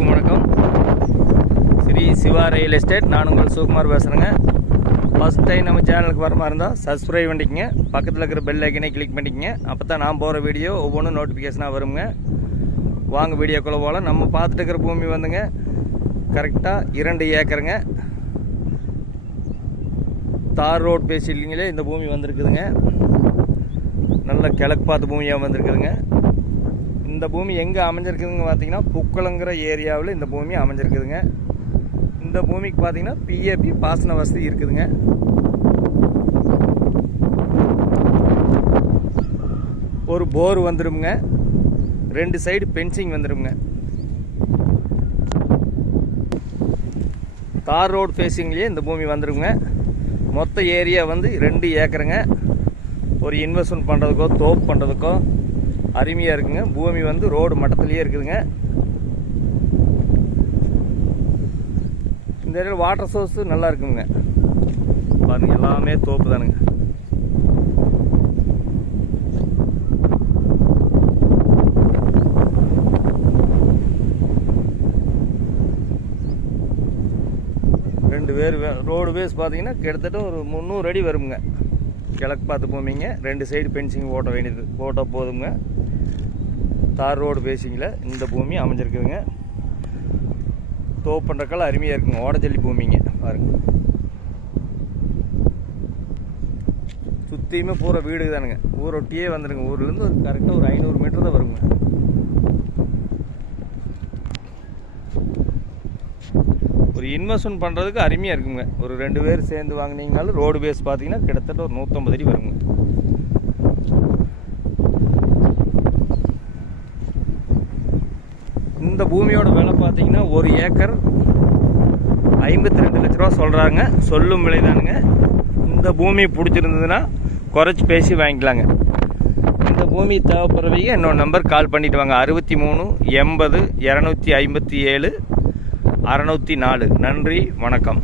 அனைவருக்கும் வணக்கம். Sri Siva real estate நான் உங்கள் சுகுமார் பேசுகிறேங்க ஃபஸ்ட் டைம் நம்ம சேனலுக்கு வர மாதிரி இருந்தால் சப்ஸ்கிரைப் பண்ணிக்கங்க. பக்கத்தில் இருக்கிற பெல் ஐக்கனே கிளிக் பண்ணிக்கங்க. அப்போ தான் நான் போகிற வீடியோ ஒவ்வொன்றும் நோட்டிஃபிகேஷனாக வருங்க. வாங்க வீடியோக்குள்ளே போகலாம் நம்ம பார்த்துட்டு இருக்கிற பூமி வந்துங்க. கரெக்டாக இரண்டு ஏக்கருங்க. தார் ரோட் பேசிட்டீங்களே இந்த பூமி வந்திருக்குதுங்க. நல்ல கிழக்கு பார்த்து பூமியாக வந்திருக்குதுங்க. இந்த பூமி எங்கே அமைஞ்சிருக்குதுங்க பார்த்தீங்கன்னா புக்கலங்கிற ஏரியாவில் இந்த பூமி அமைஞ்சிருக்குதுங்க. இந்த பூமிக்கு பார்த்தீங்கன்னா பிஏபி பாசன வசதி இருக்குதுங்க. ஒரு போர் வந்துடுங்க ரெண்டு சைடு பென்சிங் வந்துடுங்க தார் ரோடு ஃபேஸிங்லேயே இந்த பூமி வந்துடுங்க மொத்த ஏரியா வந்து ரெண்டு ஏக்கருங்க. ஒரு இன்வெஸ்ட்மெண்ட் பண்ணுறதுக்கோ தோப்பு பண்ணுறதுக்கோ அருமையாக இருக்குங்க. பூமி வந்து ரோடு மட்டத்துலேயே இருக்குதுங்க. இந்த ஏரியாவில் வாட்டர் சோர்ஸ் நல்லா இருக்குங்க. பாருங்க எல்லாமே தோப்பு தானுங்க. ரெண்டு பேர் ரோடு பேஸ் பார்த்தீங்கன்னா கிட்டத்தட்ட ஒரு முந்நூறு அடி வருங்க. கிழக்கு பார்த்து பூமிங்க ரெண்டு சைடு பென்சிங் ஓட்ட வேண்டியது ஓட்ட போதுங்க. தார் ரோடு பேசிங்கில் இந்த பூமி அமைஞ்சிருக்குதுங்க. தோப்புன்றக்கால் அருமையாக இருக்குங்க. ஓடச்சல்லி பூமிங்க பாருங்க. சுற்றியுமே பூரா வீடு தானுங்க. ஊரொட்டியே வந்துடுங்க ஊர்லேருந்து ஒரு கரெக்டாக ஒரு ஐநூறு மீட்டர் தான் வருங்க. ஒரு இன்வெஸ்ட்மெண்ட் பண்ணுறதுக்கு அருமையாக இருக்குங்க. ஒரு ரெண்டு பேர் சேர்ந்து வாங்கினீங்கனாலும் ரோடு பேஸ் பார்த்தீங்கன்னா கிட்டத்தட்ட ஒரு நூற்றம்பது அடி வருங்க. இந்த பூமியோட விலை பார்த்தீங்கன்னா ஒரு ஏக்கர் ஐம்பத்தி ரெண்டு லட்ச ரூபா சொல்கிறாங்க சொல்லும் விலைதானுங்க. இந்த பூமி பிடிச்சிருந்ததுன்னா குறைச்சி பேசி வாங்கிக்கலாங்க. இந்த பூமி தேவைப்படுறவங்க என்னோட நம்பர் கால் பண்ணிட்டு வாங்க. அறுபத்தி மூணு எண்பது இரநூத்தி ஐம்பத்தி ஏழு அறநூற்றி நாலு. நன்றி வணக்கம்.